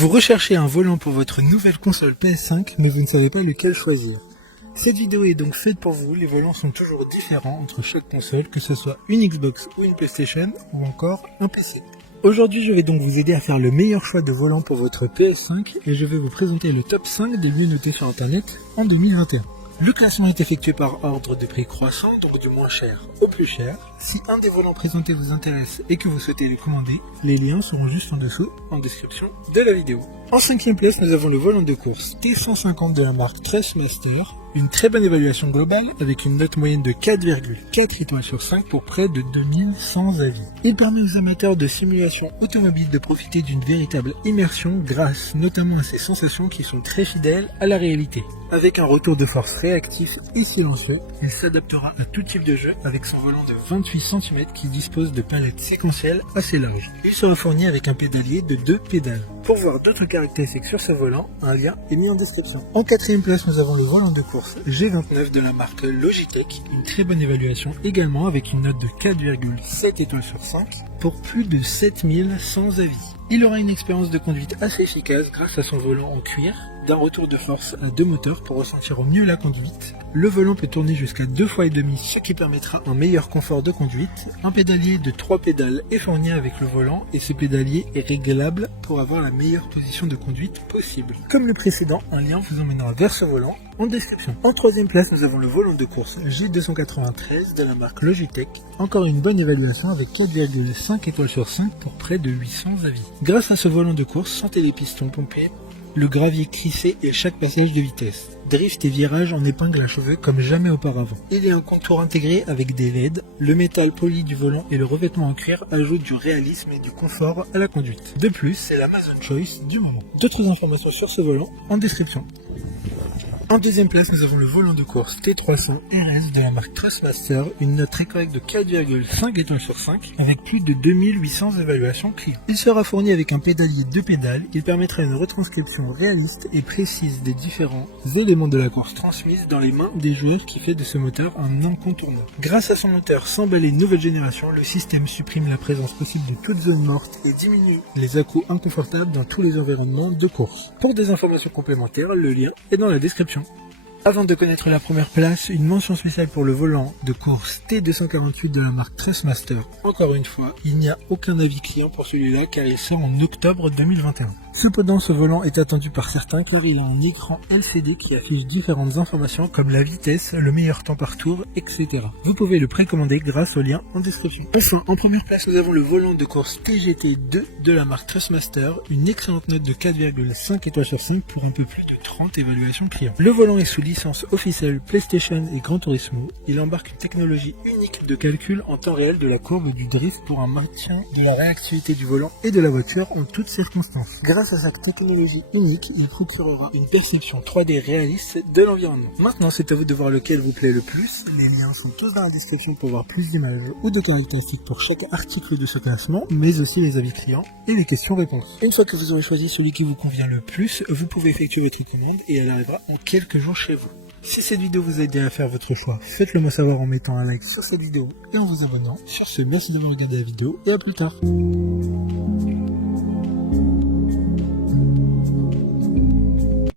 Vous recherchez un volant pour votre nouvelle console PS5, mais vous ne savez pas lequel choisir. Cette vidéo est donc faite pour vous, les volants sont toujours différents entre chaque console, que ce soit une Xbox ou une PlayStation, ou encore un PC. Aujourd'hui, je vais donc vous aider à faire le meilleur choix de volant pour votre PS5, et je vais vous présenter le top 5 des mieux notés sur internet en 2021. Le classement est effectué par ordre de prix croissant, donc du moins cher au plus cher. Si un des volants présentés vous intéresse et que vous souhaitez le commander, les liens seront juste en dessous, en description de la vidéo. En 5e place, nous avons le volant de course T150 de la marque Trustmaster. Une très bonne évaluation globale avec une note moyenne de 4,4 étoiles sur 5 pour près de 2100 avis. Il permet aux amateurs de simulation automobile de profiter d'une véritable immersion grâce notamment à ses sensations qui sont très fidèles à la réalité. Avec un retour de force réactif et silencieux, il s'adaptera à tout type de jeu avec son volant de 28 cm qui dispose de palettes séquentielles assez larges. Il sera fourni avec un pédalier de 2 pédales. Pour voir d'autres caractéristiques sur ce volant, un lien est mis en description. En 4e place, nous avons le volant de course G29 de la marque Logitech. Une très bonne évaluation également avec une note de 4,7 étoiles sur 5 pour plus de 7100 avis. Il aura une expérience de conduite assez efficace grâce à son volant en cuir, d'un retour de force à 2 moteurs pour ressentir au mieux la conduite. Le volant peut tourner jusqu'à 2 fois et demi, ce qui permettra un meilleur confort de conduite. Un pédalier de 3 pédales est fourni avec le volant et ce pédalier est réglable pour avoir la meilleure position de conduite possible. Comme le précédent, un lien vous emmènera vers ce volant en description. En 3e place, nous avons le volant de course G293 de la marque Logitech. Encore une bonne évaluation avec 4,5 étoiles sur 5 pour près de 800 avis. Grâce à ce volant de course, sentez les pistons pomper, le gravier crissé et chaque passage de vitesse. Drift et virage en épingle à cheveux comme jamais auparavant. Il y a un contour intégré avec des LED, le métal poli du volant et le revêtement en cuir ajoutent du réalisme et du confort à la conduite. De plus, c'est l'Amazon Choice du moment. D'autres informations sur ce volant en description. En 2e place, nous avons le volant de course T300 RS de la marque Trustmaster, une note très correcte de 4,5 étoiles sur 5 avec plus de 2800 évaluations clients. Il sera fourni avec un pédalier 2 pédales, il permettra une retranscription réaliste et précise des différents éléments de la course transmise dans les mains des joueurs qui fait de ce moteur un incontournable. Grâce à son moteur sans balai nouvelle génération, le système supprime la présence possible de toute zone morte et diminue les à-coups inconfortables dans tous les environnements de course. Pour des informations complémentaires, le lien est dans la description. Avant de connaître la première place, une mention spéciale pour le volant de course T248 de la marque Trustmaster. Encore une fois, il n'y a aucun avis client pour celui-là car il sort en octobre 2021. Cependant, ce volant est attendu par certains car il a un écran LCD qui affiche différentes informations comme la vitesse, le meilleur temps par tour, etc. Vous pouvez le précommander grâce au lien en description. Enfin, en première place, nous avons le volant de course TGT2 de la marque Trustmaster, une excellente note de 4,5 étoiles sur 5 pour un peu plus de 30 évaluations clients. Le volant est sous licence officielle PlayStation et Gran Turismo. Il embarque une technologie unique de calcul en temps réel de la courbe du drift pour un maintien de la réactivité du volant et de la voiture en toutes circonstances. Grâce à sa technologie unique, il procurera une perception 3D réaliste de l'environnement. Maintenant, c'est à vous de voir lequel vous plaît le plus. Les liens sont tous dans la description pour voir plus d'images ou de caractéristiques pour chaque article de ce classement, mais aussi les avis clients et les questions-réponses. Une fois que vous aurez choisi celui qui vous convient le plus, vous pouvez effectuer votre commande et elle arrivera en quelques jours chez vous. Si cette vidéo vous a aidé à faire votre choix, faites-le moi savoir en mettant un like sur cette vidéo et en vous abonnant. Sur ce, merci d'avoir regardé la vidéo et à plus tard.